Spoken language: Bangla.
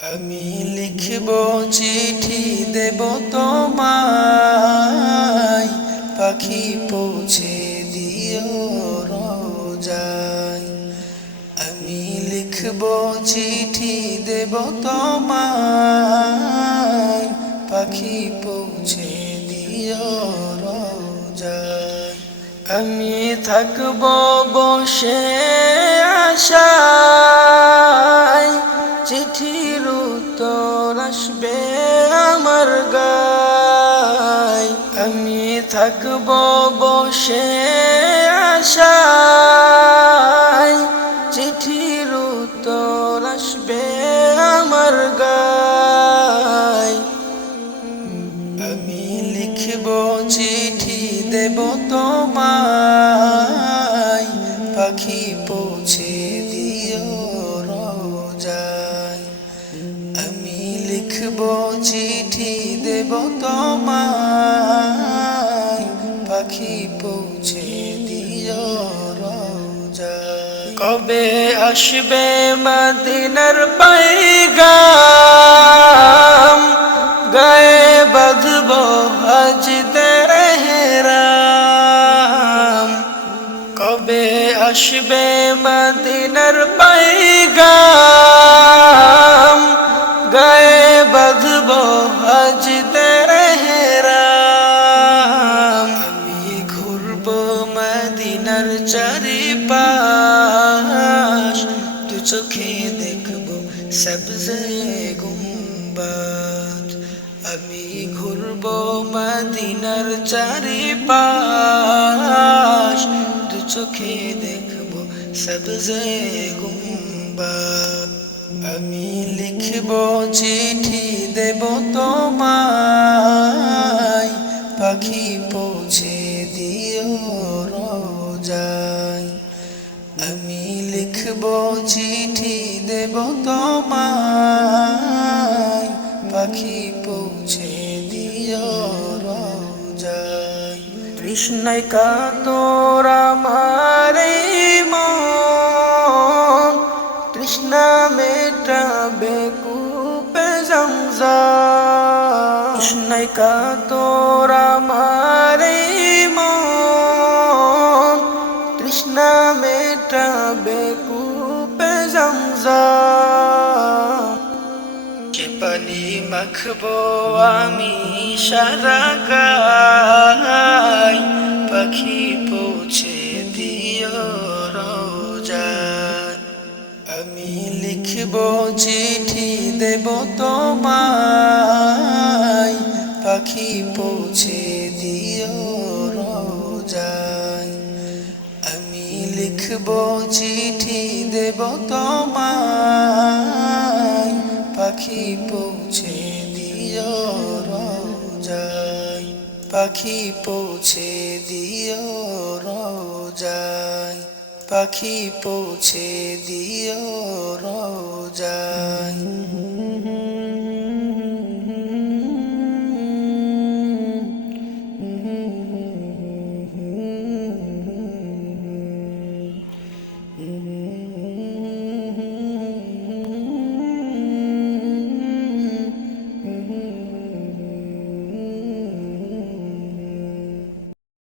আমি লিখব চিঠি দেব তোমায়, পাখি পৌঁছে দিও রোজায়। আমি লিখব চিঠি দেব তোমায়, পাখি পৌঁছে দিও রোজায়। আমি থাকব বসে আশায়, চিঠির উত্তর আসবে আমার গায়। আমি থাকব বসে আশায়, চিঠির উত্তর আসবে আমার গায়। আমি লিখব চিঠি দেব তোমায়, পাখি পৌঁছে দিও রোজায়। আমি লিখব চিঠি দেব তোমায়, পাখি পৌঁছে দিও রোজায়। কবে আসবে মদিনার পয়গাম, গায়ে বাঁধব হাজদের হেরাম। কবে আসবে মদিনার পয়গাম, গায়ে বাঁধব হাজদের হেরাম। আমি ঘুরব মদিনার চারিপাশ, দু চোখে দেখব সবজে গুম্বাদ। আমি ঘুরব মদিনার চারিপাশ, দু চোখে দেখব সবজে গুম্বাদ। আমি লিখব চিঠি দেব তোমায়, পাখি পৌঁছে দিও রোজায়। আমি লিখব চিঠি দেব তোমায়, পাখি পৌঁছে দিও রোজায়। তৃষ্ণায় কাতর আমার এই মন, তৃষ্ণা মেটাবে কূপে জমজম। তৃষ্ণায় কাতর আমার এই মন, তৃষ্ণা মেটাবে কূপে জমজম। সে পানি মাখবো আমি সারা গায়, পাখি পৌঁছে দিও রোজায়। আমি লিখব চিঠি দেব তোমায়, পাখি পৌঁছে দিও রোজায়। আমি লিখব চিঠি দেব তোমায়, পাখি পৌঁছে দিও রোজায়। পাখি পৌঁছে দিও রোজায়, পাখি পৌঁছে দিও রোজায়।